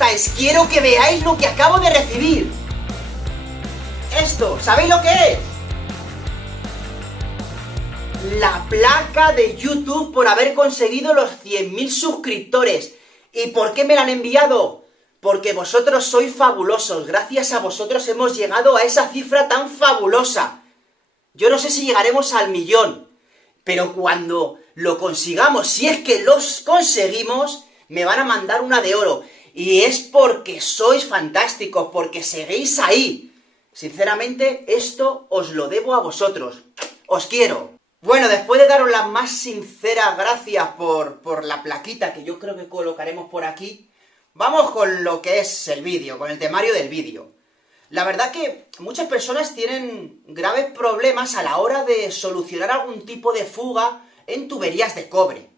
estáis? Quiero que veáis lo que acabo de recibir. Esto, ¿sabéis lo que es? La placa de YouTube por haber conseguido los 100.000 suscriptores. ¿Y por qué me la han enviado? Porque vosotros sois fabulosos. Gracias a vosotros hemos llegado a esa cifra tan fabulosa. Yo no sé si llegaremos al 1.000.000, pero cuando lo consigamos, si es que los conseguimos, me van a mandar una de oro. Y es porque sois fantásticos, porque seguís ahí. Sinceramente, esto os lo debo a vosotros. Os quiero. Bueno, después de daros las más sinceras gracias por la plaquita que yo creo que colocaremos por aquí, vamos con lo que es el vídeo, con el temario del vídeo. La verdad que muchas personas tienen graves problemas a la hora de solucionar algún tipo de fuga en tuberías de cobre.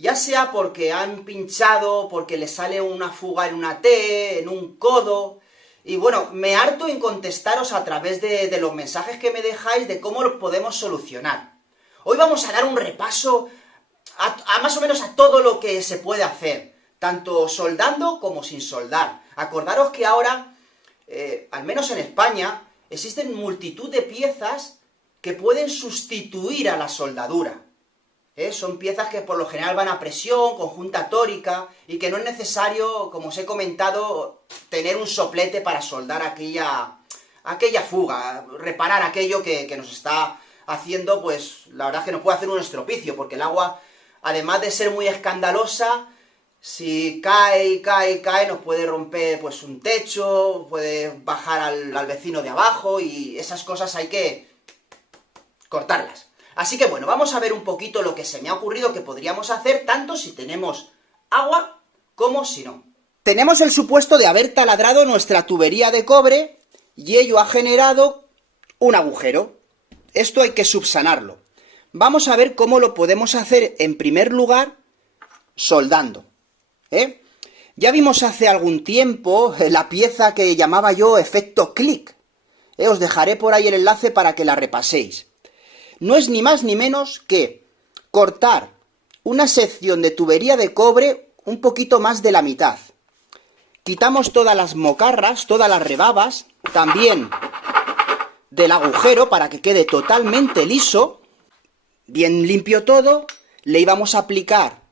Ya sea porque han pinchado, porque les sale una fuga en una T, en un codo. Y bueno, me harto en contestaros a través de los mensajes que me dejáis de cómo lo podemos solucionar. Hoy vamos a dar un repaso a más o menos a todo lo que se puede hacer, tanto soldando como sin soldar. Acordaros que ahora, al menos en España, existen multitud de piezas que pueden sustituir a la soldadura. Son piezas que por lo general van a presión, conjunta tórica, y que no es necesario, como os he comentado, tener un soplete para soldar aquella fuga, reparar aquello que nos está haciendo, pues la verdad es que nos puede hacer un estropicio, porque el agua, además de ser muy escandalosa, si cae, nos puede romper pues un techo, puede bajar al vecino de abajo, y esas cosas hay que cortarlas. Así que bueno, vamos a ver un poquito lo que se me ha ocurrido que podríamos hacer, tanto si tenemos agua como si no. Tenemos el supuesto de haber taladrado nuestra tubería de cobre y ello ha generado un agujero. Esto hay que subsanarlo. Vamos a ver cómo lo podemos hacer en primer lugar soldando. Ya vimos hace algún tiempo la pieza que llamaba yo efecto clic. Os dejaré por ahí el enlace para que la repaséis. No es ni más ni menos que cortar una sección de tubería de cobre un poquito más de la mitad. Quitamos todas las mocarras, todas las rebabas, también del agujero para que quede totalmente liso. Bien limpio todo, le íbamos a aplicar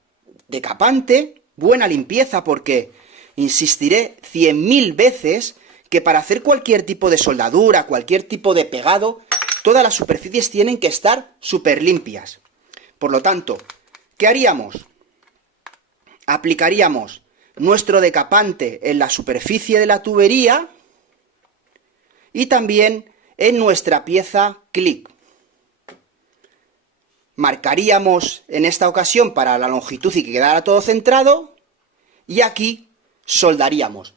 decapante, buena limpieza porque, insistiré 100.000 veces, que para hacer cualquier tipo de soldadura, cualquier tipo de pegado, todas las superficies tienen que estar súper limpias. Por lo tanto, ¿qué haríamos? Aplicaríamos nuestro decapante en la superficie de la tubería y también en nuestra pieza clic. Marcaríamos en esta ocasión para la longitud y que quedara todo centrado y aquí soldaríamos.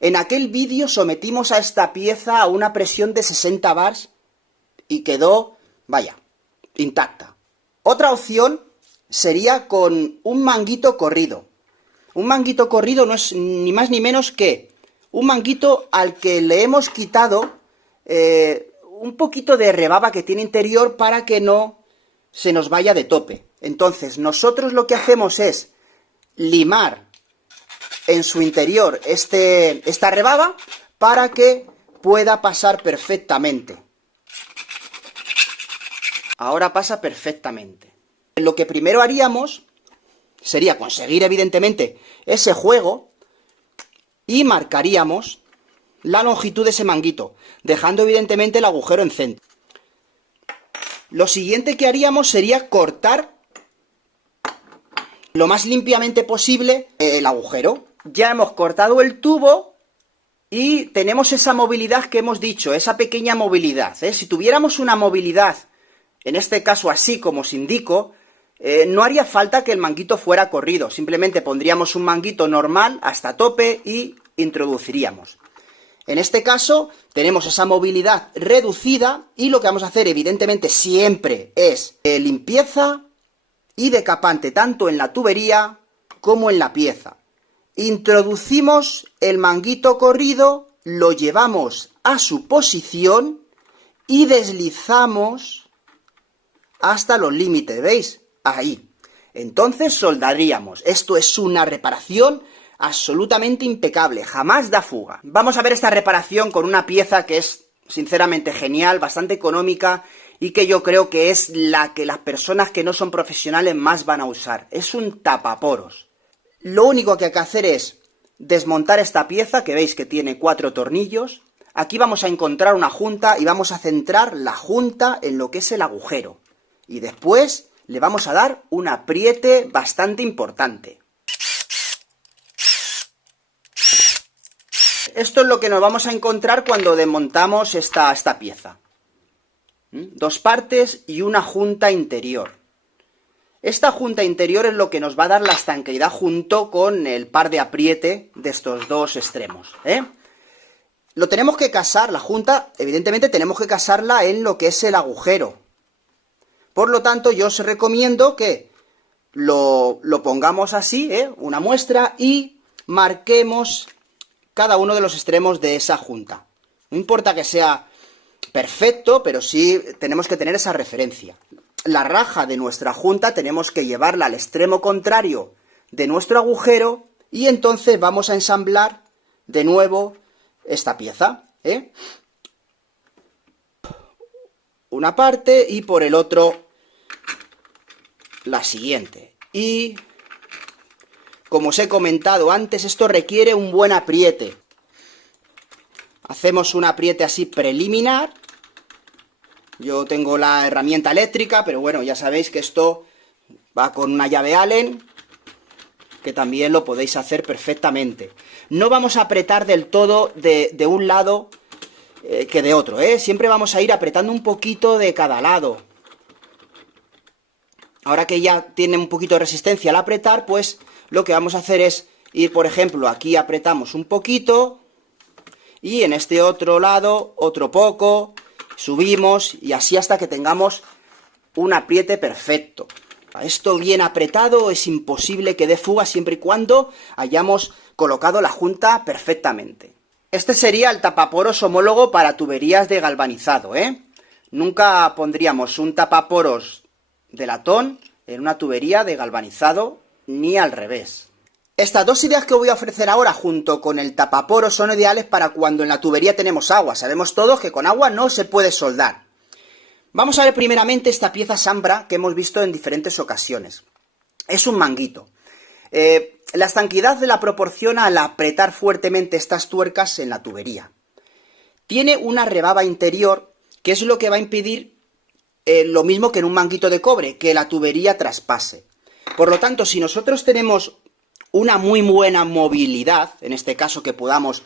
En aquel vídeo sometimos a esta pieza a una presión de 60 bars y quedó, vaya, intacta. Otra opción sería con un manguito corrido. Un manguito corrido no es ni más ni menos que un manguito al que le hemos quitado un poquito de rebaba que tiene interior para que no se nos vaya de tope. Entonces, nosotros lo que hacemos es limar en su interior esta rebaba para que pueda pasar perfectamente. Ahora pasa perfectamente. Lo que primero haríamos sería conseguir, evidentemente, ese juego y marcaríamos la longitud de ese manguito, dejando, evidentemente, el agujero en centro. Lo siguiente que haríamos sería cortar lo más limpiamente posible el agujero. Ya hemos cortado el tubo y tenemos esa movilidad que hemos dicho, esa pequeña movilidad. Si tuviéramos una movilidad, en este caso así como os indico, no haría falta que el manguito fuera corrido, simplemente pondríamos un manguito normal hasta tope y introduciríamos. En este caso tenemos esa movilidad reducida y lo que vamos a hacer evidentemente siempre es limpieza y decapante tanto en la tubería como en la pieza. Introducimos el manguito corrido, lo llevamos a su posición y deslizamos hasta los límites, ¿veis? Ahí. Entonces soldaríamos. Esto es una reparación absolutamente impecable, jamás da fuga. Vamos a ver esta reparación con una pieza que es sinceramente genial, bastante económica y que yo creo que es la que las personas que no son profesionales más van a usar. Es un tapaporos. Lo único que hay que hacer es desmontar esta pieza, que veis que tiene 4 tornillos. Aquí vamos a encontrar una junta y vamos a centrar la junta en lo que es el agujero. Y después le vamos a dar un apriete bastante importante. Esto es lo que nos vamos a encontrar cuando desmontamos esta pieza. 2 partes y una junta interior. Esta junta interior es lo que nos va a dar la estanqueidad junto con el par de apriete de estos 2 extremos, Lo tenemos que casar, la junta, evidentemente tenemos que casarla en lo que es el agujero. Por lo tanto, yo os recomiendo que lo pongamos así, una muestra, y marquemos cada uno de los extremos de esa junta. No importa que sea perfecto, pero sí tenemos que tener esa referencia. La raja de nuestra junta tenemos que llevarla al extremo contrario de nuestro agujero y entonces vamos a ensamblar de nuevo esta pieza, Una parte y por el otro la siguiente. Y como os he comentado antes, esto requiere un buen apriete. Hacemos un apriete así preliminar. Yo tengo la herramienta eléctrica, pero bueno, ya sabéis que esto va con una llave Allen, que también lo podéis hacer perfectamente. No vamos a apretar del todo de un lado que de otro, Siempre vamos a ir apretando un poquito de cada lado. Ahora que ya tiene un poquito de resistencia al apretar, pues lo que vamos a hacer es ir, por ejemplo, aquí apretamos un poquito, y en este otro lado otro poco, subimos, y así hasta que tengamos un apriete perfecto. Esto bien apretado es imposible que dé fuga siempre y cuando hayamos colocado la junta perfectamente. Este sería el tapaporos homólogo para tuberías de galvanizado, Nunca pondríamos un tapaporos de latón en una tubería de galvanizado, ni al revés. Estas 2 ideas que os voy a ofrecer ahora junto con el tapaporos son ideales para cuando en la tubería tenemos agua. Sabemos todos que con agua no se puede soldar. Vamos a ver primeramente esta pieza Sambra que hemos visto en diferentes ocasiones. Es un manguito. La estanqueidad la proporciona al apretar fuertemente estas tuercas en la tubería. Tiene una rebaba interior que es lo que va a impedir lo mismo que en un manguito de cobre, que la tubería traspase. Por lo tanto, si nosotros tenemos una muy buena movilidad, en este caso que podamos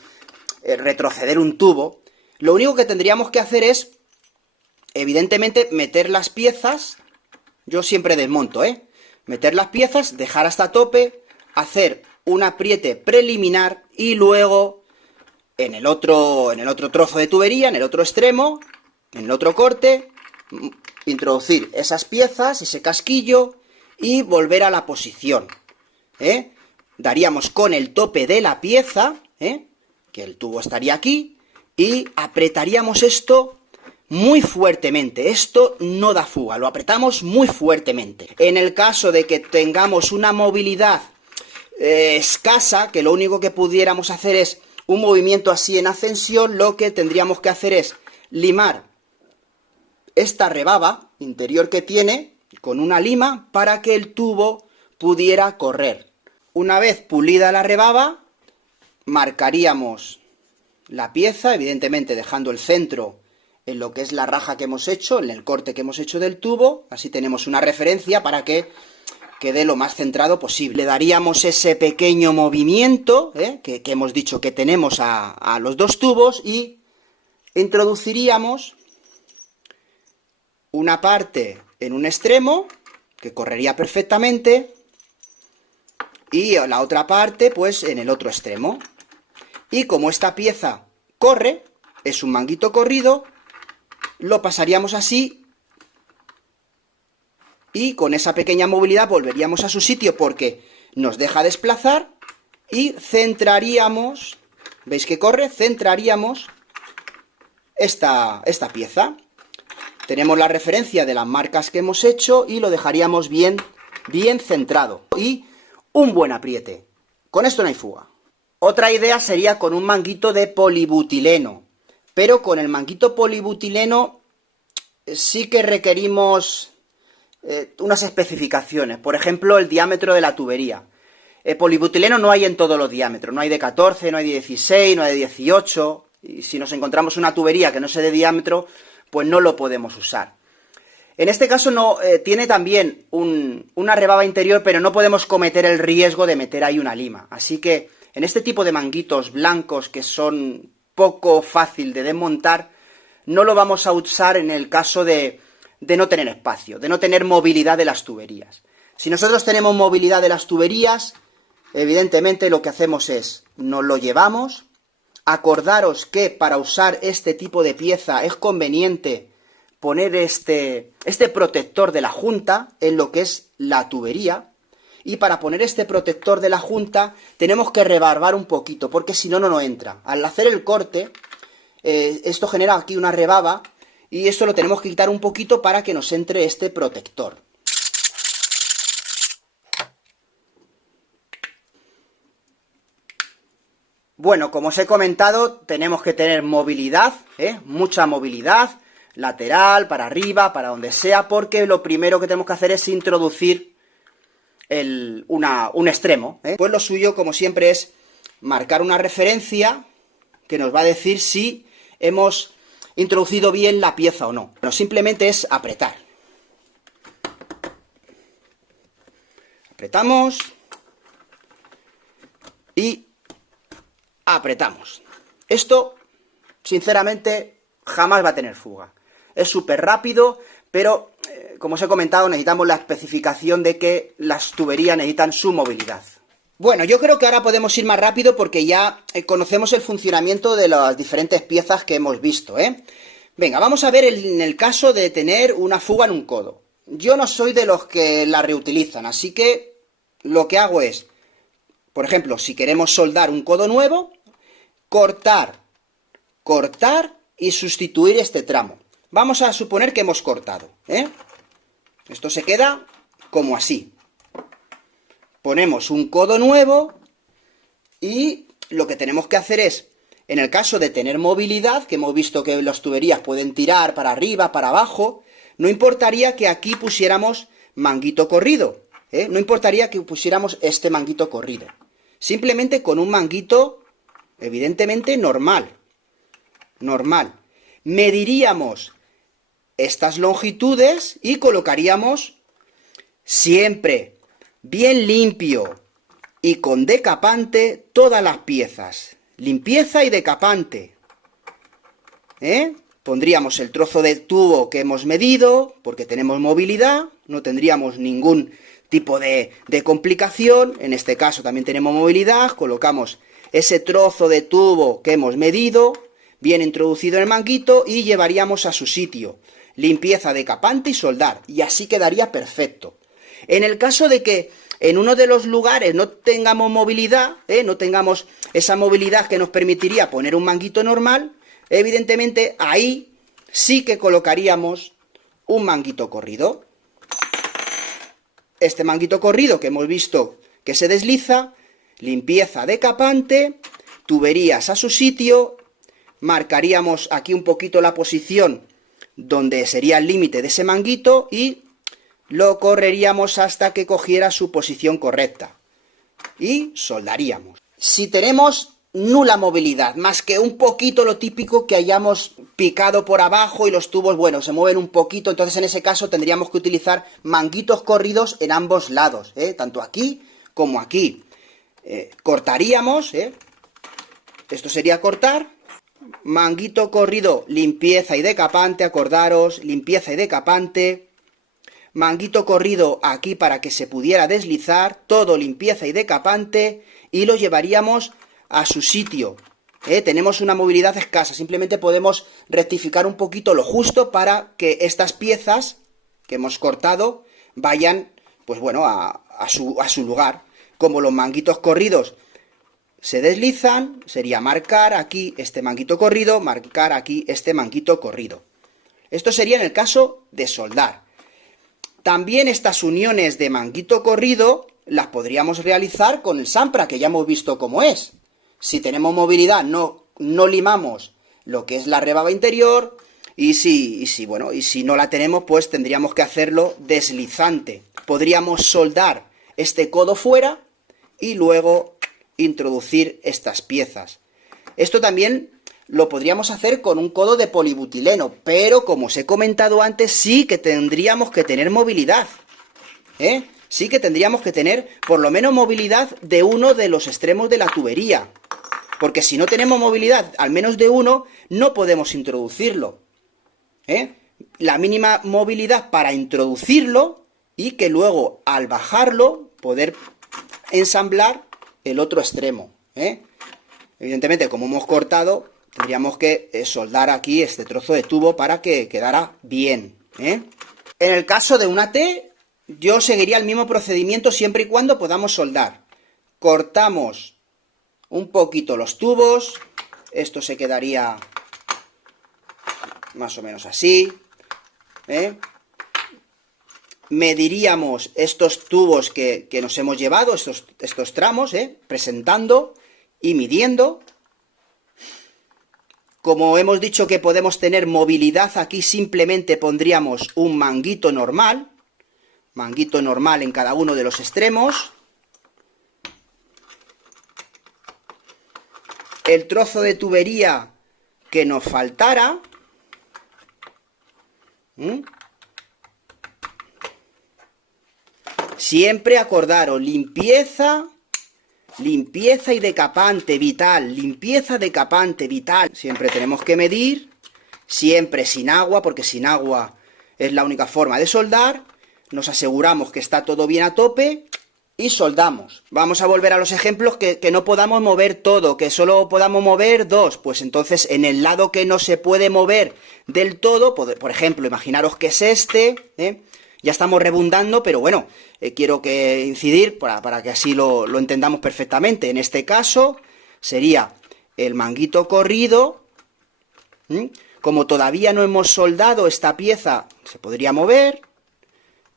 retroceder un tubo, lo único que tendríamos que hacer es, evidentemente, meter las piezas, yo siempre desmonto, meter las piezas, dejar hasta tope, hacer un apriete preliminar y luego en el otro trozo de tubería, en el otro extremo, en el otro corte, introducir esas piezas, ese casquillo y volver a la posición, Daríamos con el tope de la pieza, que el tubo estaría aquí, y apretaríamos esto muy fuertemente. Esto no da fuga, lo apretamos muy fuertemente. En el caso de que tengamos una movilidad escasa, que lo único que pudiéramos hacer es un movimiento así en ascensión, lo que tendríamos que hacer es limar esta rebaba interior que tiene con una lima para que el tubo pudiera correr. Una vez pulida la rebaba, marcaríamos la pieza, evidentemente dejando el centro en lo que es la raja que hemos hecho, en el corte que hemos hecho del tubo, así tenemos una referencia para que quede lo más centrado posible. Le daríamos ese pequeño movimiento que hemos dicho que tenemos a los 2 tubos y introduciríamos una parte en un extremo, que correría perfectamente, y la otra parte, pues, en el otro extremo. Y como esta pieza corre, es un manguito corrido, lo pasaríamos así, y con esa pequeña movilidad volveríamos a su sitio porque nos deja desplazar, y centraríamos, ¿veis que corre? Centraríamos esta pieza. Tenemos la referencia de las marcas que hemos hecho y lo dejaríamos bien centrado. Y un buen apriete. Con esto no hay fuga. Otra idea sería con un manguito de polibutileno, pero con el manguito polibutileno sí que requerimos unas especificaciones. Por ejemplo, el diámetro de la tubería. Polibutileno no hay en todos los diámetros, no hay de 14, no hay de 16, no hay de 18, y si nos encontramos una tubería que no sea de diámetro, pues no lo podemos usar. En este caso no tiene también una rebaba interior, pero no podemos cometer el riesgo de meter ahí una lima. Así que en este tipo de manguitos blancos que son poco fácil de desmontar, no lo vamos a usar en el caso de no tener espacio, de no tener movilidad de las tuberías. Si nosotros tenemos movilidad de las tuberías, evidentemente lo que hacemos es, nos lo llevamos. Acordaros que para usar este tipo de pieza es conveniente poner este protector de la junta en lo que es la tubería, y para poner este protector de la junta tenemos que rebarbar un poquito, porque si no, no entra. Al hacer el corte, esto genera aquí una rebaba, y esto lo tenemos que quitar un poquito para que nos entre este protector. Bueno, como os he comentado, tenemos que tener movilidad, mucha movilidad, lateral, para arriba, para donde sea, porque lo primero que tenemos que hacer es introducir un extremo. Pues lo suyo, como siempre, es marcar una referencia que nos va a decir si hemos introducido bien la pieza o no. Bueno, simplemente es apretar. Apretamos y apretamos. Esto, sinceramente, jamás va a tener fuga. Es súper rápido, pero, como os he comentado, necesitamos la especificación de que las tuberías necesitan su movilidad. Bueno, yo creo que ahora podemos ir más rápido porque ya conocemos el funcionamiento de las diferentes piezas que hemos visto, Venga, vamos a ver en el caso de tener una fuga en un codo. Yo no soy de los que la reutilizan, así que lo que hago es, por ejemplo, si queremos soldar un codo nuevo, cortar y sustituir este tramo. Vamos a suponer que hemos cortado, Esto se queda como así. Ponemos un codo nuevo y lo que tenemos que hacer es, en el caso de tener movilidad, que hemos visto que las tuberías pueden tirar para arriba, para abajo, no importaría que aquí pusiéramos manguito corrido, No importaría que pusiéramos este manguito corrido. Simplemente con un manguito, evidentemente, normal. Mediríamos estas longitudes y colocaríamos siempre bien limpio y con decapante todas las piezas. Limpieza y decapante. Pondríamos el trozo de tubo que hemos medido, porque tenemos movilidad, no tendríamos ningún tipo de complicación. En este caso también tenemos movilidad, colocamos ese trozo de tubo que hemos medido, bien introducido en el manguito, y llevaríamos a su sitio. Limpieza, decapante y soldar, y así quedaría perfecto. En el caso de que en uno de los lugares no tengamos movilidad, no tengamos esa movilidad que nos permitiría poner un manguito normal, evidentemente ahí sí que colocaríamos un manguito corrido. Este manguito corrido que hemos visto que se desliza, limpieza, decapante, tuberías a su sitio, marcaríamos aquí un poquito la posición donde sería el límite de ese manguito y lo correríamos hasta que cogiera su posición correcta. Y soldaríamos. Si tenemos nula movilidad, más que un poquito lo típico que hayamos picado por abajo y los tubos, bueno, se mueven un poquito, entonces en ese caso tendríamos que utilizar manguitos corridos en ambos lados, tanto aquí como aquí. Cortaríamos, esto sería cortar, manguito corrido, limpieza y decapante, acordaros, limpieza y decapante, manguito corrido aquí para que se pudiera deslizar, todo limpieza y decapante, y lo llevaríamos a su sitio. Tenemos una movilidad escasa, simplemente podemos rectificar un poquito lo justo para que estas piezas que hemos cortado vayan, pues bueno, a su lugar. Como los manguitos corridos se deslizan, sería marcar aquí este manguito corrido, marcar aquí este manguito corrido. Esto sería en el caso de soldar. También estas uniones de manguito corrido las podríamos realizar con el Sampra, que ya hemos visto cómo es. Si tenemos movilidad, no limamos lo que es la rebaba interior, y si no la tenemos, pues tendríamos que hacerlo deslizante. Podríamos soldar este codo fuera y luego introducir estas piezas. Esto también lo podríamos hacer con un codo de polibutileno, pero como os he comentado antes, sí que tendríamos que tener movilidad, sí que tendríamos que tener por lo menos movilidad de uno de los extremos de la tubería, porque si no tenemos movilidad al menos de uno, no podemos introducirlo. La mínima movilidad para introducirlo y que luego al bajarlo poder ensamblar el otro extremo. Evidentemente, como hemos cortado, tendríamos que soldar aquí este trozo de tubo para que quedara bien. En el caso de una T, yo seguiría el mismo procedimiento siempre y cuando podamos soldar. Cortamos un poquito los tubos, esto se quedaría más o menos así. Mediríamos estos tubos que nos hemos llevado, estos tramos, presentando y midiendo. Como hemos dicho que podemos tener movilidad, aquí simplemente pondríamos un manguito normal en cada uno de los extremos. El trozo de tubería que nos faltara. Siempre acordaros, limpieza y decapante vital, limpieza decapante vital. Siempre tenemos que medir, siempre sin agua, porque sin agua es la única forma de soldar. Nos aseguramos que está todo bien a tope y soldamos. Vamos a volver a los ejemplos que no podamos mover todo, que solo podamos mover dos. Pues entonces en el lado que no se puede mover del todo, por ejemplo, imaginaros que es este, ya estamos redundando, pero bueno, quiero que incidir para que así lo entendamos perfectamente. En este caso sería el manguito corrido. Como todavía no hemos soldado esta pieza, se podría mover.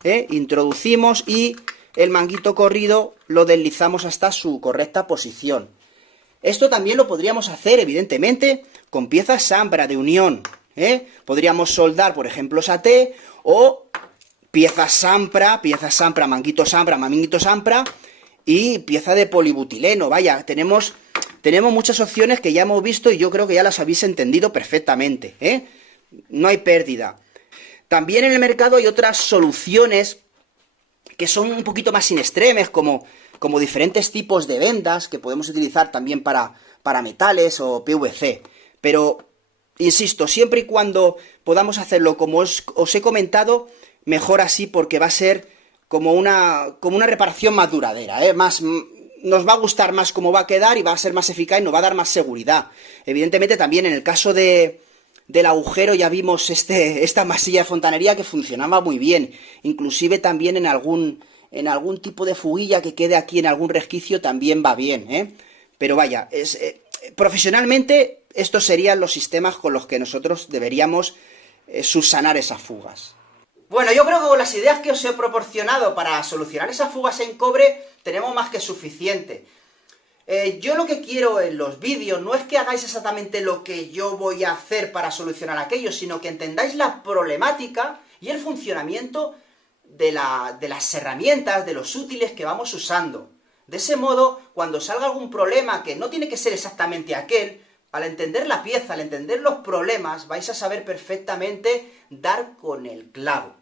Introducimos y el manguito corrido lo deslizamos hasta su correcta posición. Esto también lo podríamos hacer, evidentemente, con piezas Sampra de unión. Podríamos soldar, por ejemplo, esa T, o piezas Sampra, manguito Sampra y pieza de polibutileno. Vaya, tenemos muchas opciones que ya hemos visto y yo creo que ya las habéis entendido perfectamente. No hay pérdida. También en el mercado hay otras soluciones que son un poquito más in extremis, como diferentes tipos de vendas que podemos utilizar también para metales o PVC. Pero, insisto, siempre y cuando podamos hacerlo como os he comentado, mejor así, porque va a ser como una reparación más duradera, nos va a gustar más cómo va a quedar y va a ser más eficaz y nos va a dar más seguridad. Evidentemente también en el caso del agujero ya vimos esta masilla de fontanería que funcionaba muy bien, inclusive también en algún tipo de fuguilla que quede aquí en algún resquicio también va bien, pero vaya, profesionalmente estos serían los sistemas con los que nosotros deberíamos subsanar esas fugas. Bueno, yo creo que con las ideas que os he proporcionado para solucionar esas fugas en cobre tenemos más que suficiente. Yo lo que quiero en los vídeos no es que hagáis exactamente lo que yo voy a hacer para solucionar aquello, sino que entendáis la problemática y el funcionamiento de las herramientas, de los útiles que vamos usando. De ese modo, cuando salga algún problema, que no tiene que ser exactamente aquel, al entender la pieza, al entender los problemas, vais a saber perfectamente dar con el clavo.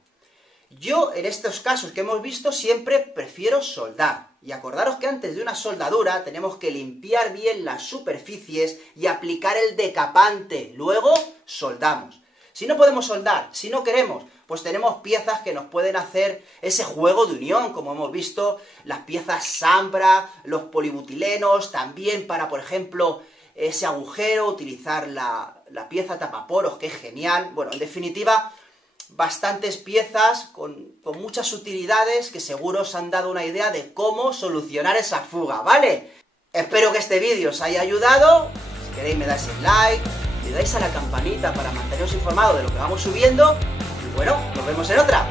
Yo, en estos casos que hemos visto, siempre prefiero soldar. Y acordaros que antes de una soldadura tenemos que limpiar bien las superficies y aplicar el decapante. Luego, soldamos. Si no podemos soldar, si no queremos, pues tenemos piezas que nos pueden hacer ese juego de unión, como hemos visto, las piezas Sampra, los polibutilenos, también para, por ejemplo, ese agujero, utilizar la pieza tapaporos, que es genial. Bueno, en definitiva, bastantes piezas con muchas utilidades que seguro os han dado una idea de cómo solucionar esa fuga, ¿vale? Espero que este vídeo os haya ayudado. Si queréis me dais el like, le dais a la campanita para manteneros informados de lo que vamos subiendo. Y bueno, nos vemos en otra.